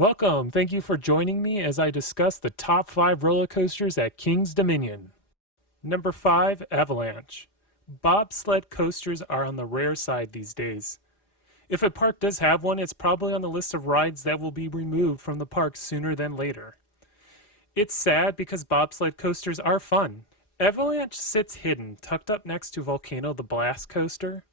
Welcome. Thank you for joining me as I discuss the top 5 roller coasters at King's Dominion. Number 5, Avalanche. Bobsled coasters are on the rare side these days. If a park does have one, it's probably on the list of rides that will be removed from the park sooner than later. It's sad because bobsled coasters are fun. Avalanche sits hidden, tucked up next to Volcano the Blast coaster.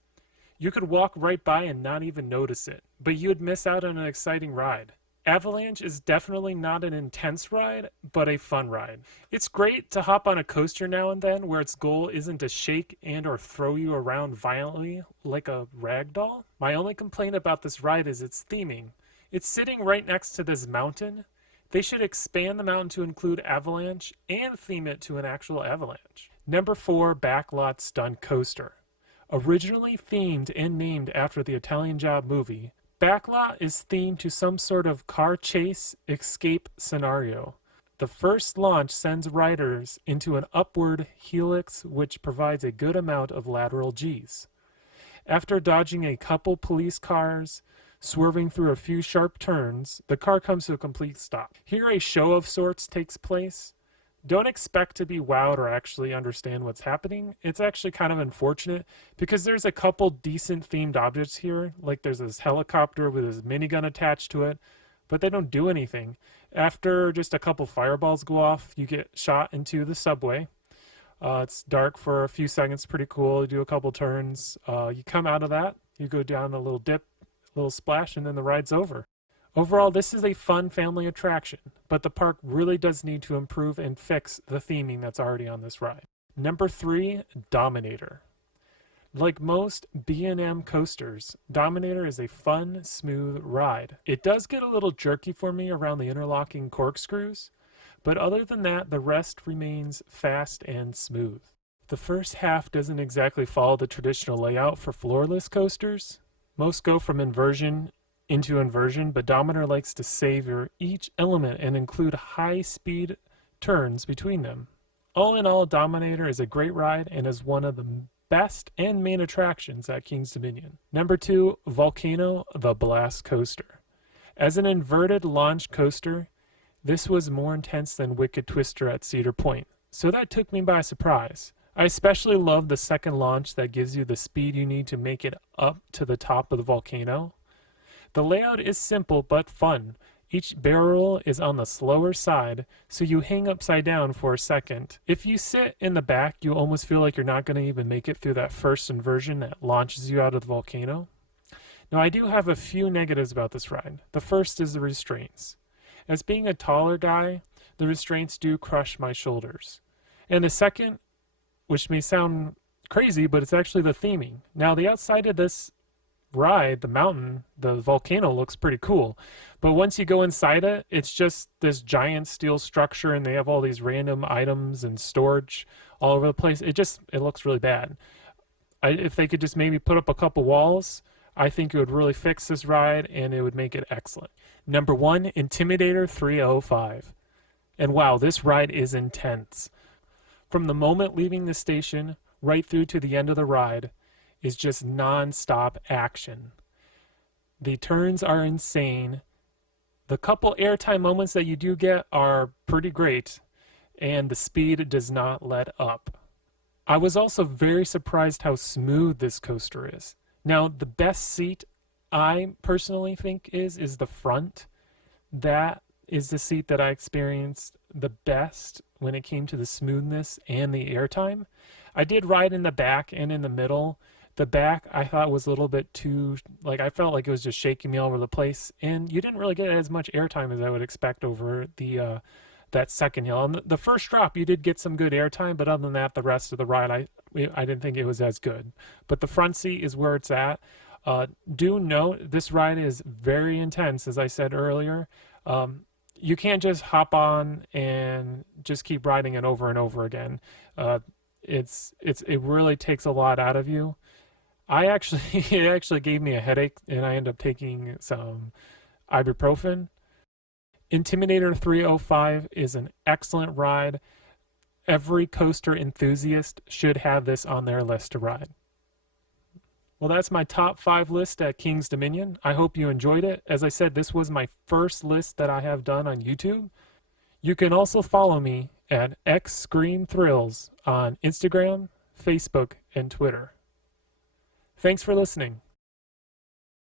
You could walk right by and not even notice it, but you would miss out on an exciting ride. Avalanche is definitely not an intense ride, but a fun ride. It's great to hop on a coaster now and then where its goal isn't to shake and or throw you around violently like a rag doll. My only complaint about this ride is its theming. It's sitting right next to this mountain. They should expand the mountain to include Avalanche and theme it to an actual avalanche. Number 4, Backlot Stunt Coaster. Originally themed and named after the Italian Job movie, Backlot is themed to some sort of car chase escape scenario. The first launch sends riders into an upward helix which provides a good amount of lateral Gs. After dodging a couple police cars, swerving through a few sharp turns, the car comes to a complete stop. Here a show of sorts takes place. Don't expect to be wowed or actually understand what's happening. It's actually kind of unfortunate because there's a couple decent themed objects here, like there's this helicopter with his minigun attached to it, but they don't do anything. After just a couple fireballs go off, you get shot into the subway. It's dark for a few seconds, pretty cool. You do a couple turns. You come out of that, you go down a little dip, a little splash, and then the ride's over. Overall, this is a fun family attraction, but the park really does need to improve and fix the theming that's already on this ride. Number 3, Dominator. Like most B&M coasters, Dominator is a fun, smooth ride. It does get a little jerky for me around the interlocking corkscrews, but other than that, the rest remains fast and smooth. The first half doesn't exactly follow the traditional layout for floorless coasters. Most go from inversion into inversion, but Dominator likes to savor each element and include high-speed turns between them. All in all, Dominator is a great ride and is one of the best and main attractions at King's Dominion. Number 2, Volcano the Blast Coaster. As an inverted launch coaster, this was more intense than Wicked Twister at Cedar Point, so that took me by surprise. I especially love the second launch that gives you the speed you need to make it up to the top of the volcano. The layout is simple but fun. Each barrel is on the slower side, so you hang upside down for a second. If you sit in the back, you almost feel like you're not going to even make it through that first inversion that launches you out of the volcano. Now, I do have a few negatives about this ride. The first is the restraints. As being a taller guy, the restraints do crush my shoulders. And the second, which may sound crazy, but it's actually the theming. Now, the outside of this ride, the mountain, the volcano looks pretty cool, but once you go inside it, it's just this giant steel structure and they have all these random items and storage all over the place. It looks really bad. If they could just maybe put up a couple walls, I think it would really fix this ride and it would make it excellent. Number 1, Intimidator 305. And wow, this ride is intense. From the moment leaving the station right through to the end of the ride is just non-stop action. The turns are insane. The couple airtime moments that you do get are pretty great, and the speed does not let up. I was also very surprised how smooth this coaster is. Now, the best seat I personally think is the front. That is the seat that I experienced the best when it came to the smoothness and the airtime. I did ride in the back and in the middle. The back I thought was a little bit too, I felt like it was just shaking me all over the place, and you didn't really get as much airtime as I would expect over the that second hill. And the first drop you did get some good airtime, but other than that, the rest of the ride I didn't think it was as good. But the front seat is where it's at. Do note this ride is very intense, as I said earlier. You can't just hop on and just keep riding it over and over again. It really takes a lot out of you. It actually gave me a headache, and I ended up taking some ibuprofen. Intimidator 305 is an excellent ride. Every coaster enthusiast should have this on their list to ride. Well, that's my top 5 list at King's Dominion. I hope you enjoyed it. As I said, this was my first list that I have done on YouTube. You can also follow me at XScreamThrills on Instagram, Facebook, and Twitter. Thanks for listening.